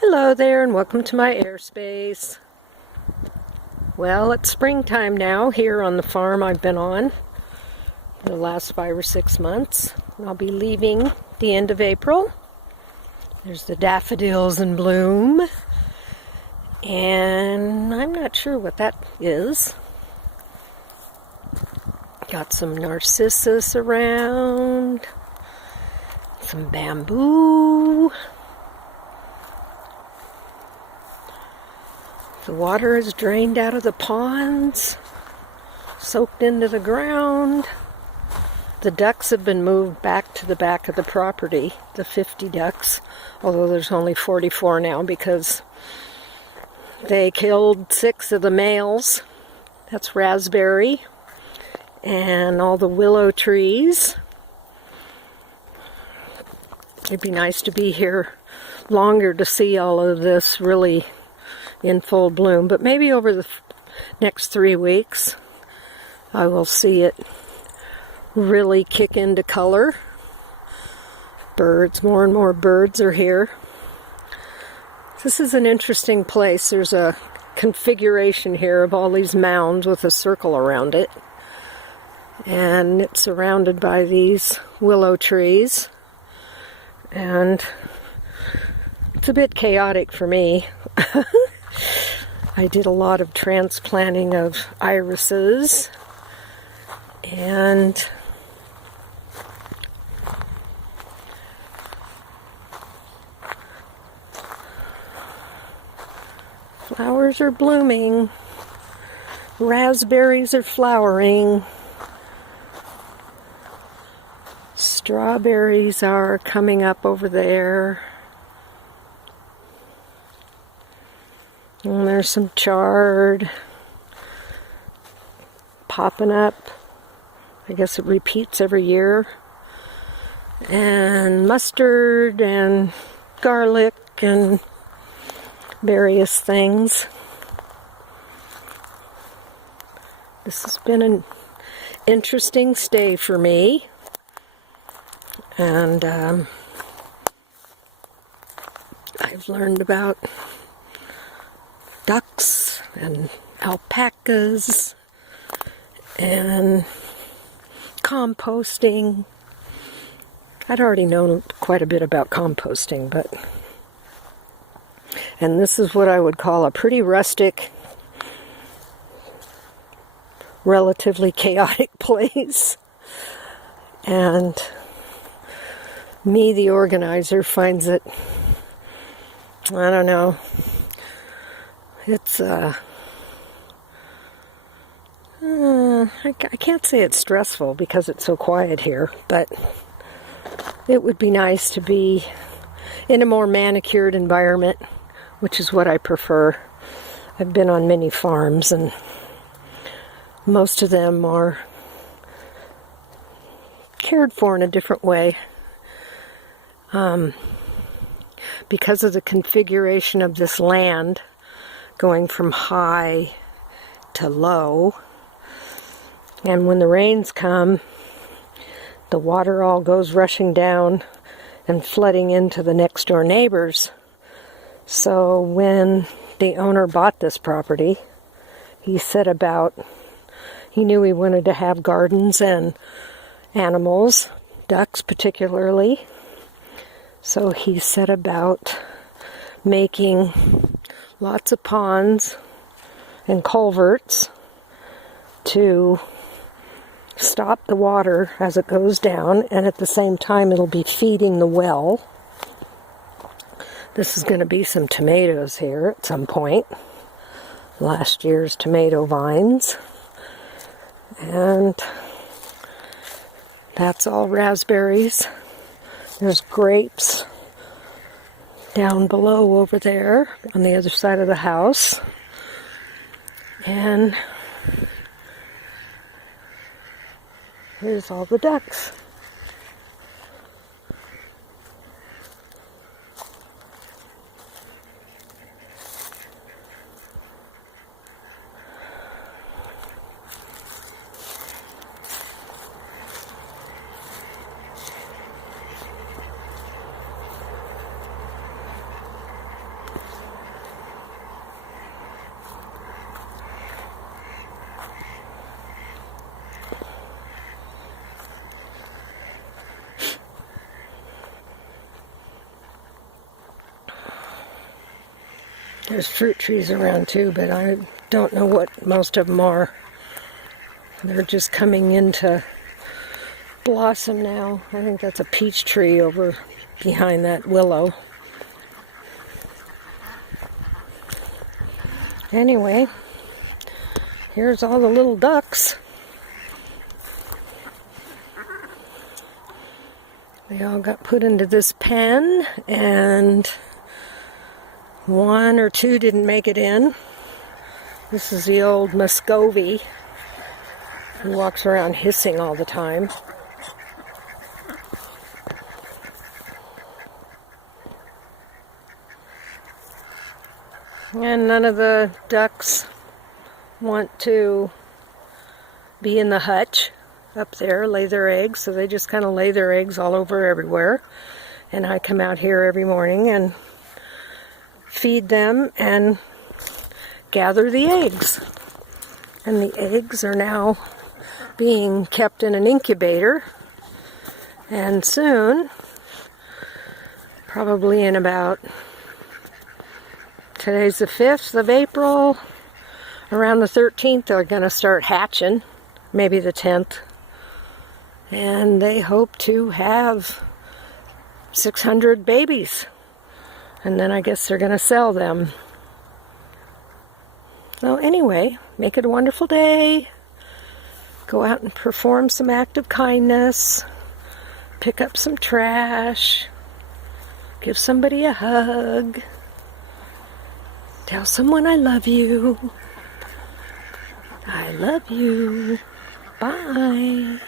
Hello there and welcome to my airspace. Well, it's springtime now here on the farm I've been on for the last 5 or 6 months. I'll be leaving the end of April. There's the daffodils in bloom, and I'm not sure what that is. Got some narcissus around, some bamboo. The water is drained out of the ponds, soaked into the ground. The ducks have been moved back to the back of the property, the 50 ducks, although there's only 44 now because they killed 6 of the males. That's raspberry and all the willow trees. It'd be nice to be here longer to see all of this really in full bloom, but maybe over the next 3 weeks I will see it really kick into color. Birds, more and more birds are here. This is an interesting place. There's a configuration here of all these mounds with a circle around it, and it's surrounded by these willow trees, and it's a bit chaotic for me. I did a lot of transplanting of irises and flowers are blooming, raspberries are flowering, strawberries are coming up over there. And there's some chard popping up. I guess it repeats every year. And mustard and garlic and various things. This has been an interesting stay for me. And I've learned about ducks and alpacas and composting. I'd already known quite a bit about composting, and this is what I would call a pretty rustic, relatively chaotic place. And me, the organizer, finds it, I don't know, it's, I can't say it's stressful because it's so quiet here, but it would be nice to be in a more manicured environment, which is what I prefer. I've been on many farms, and most of them are cared for in a different way. Because of the configuration of this land, going from high to low, and when the rains come, the water all goes rushing down and flooding into the next door neighbors. So when the owner bought this property, he knew he wanted to have gardens and animals, ducks particularly. So he set about making lots of ponds and culverts to stop the water as it goes down, and at the same time it'll be feeding the well. This is going to be some tomatoes here at some point. Last year's tomato vines. And that's all raspberries. There's grapes down below over there on the other side of the house. And here's all the ducks. There's fruit trees around too, but I don't know what most of them are. They're just coming into blossom now. I think that's a peach tree over behind that willow. Anyway, here's all the little ducks. They all got put into this pen, and one or two didn't make it in. This is the old Muscovy, who walks around hissing all the time. And none of the ducks want to be in the hutch up there, lay their eggs, so they just kind of lay their eggs all over everywhere. And I come out here every morning and feed them and gather the eggs. And the eggs are now being kept in an incubator, and soon, probably in about, today's the 5th of April, around the 13th they're going to start hatching, maybe the 10th. And they hope to have 600 babies. And then I guess they're going to sell them. So anyway, make it a wonderful day. Go out and perform some act of kindness. Pick up some trash. Give somebody a hug. Tell someone I love you. I love you. Bye.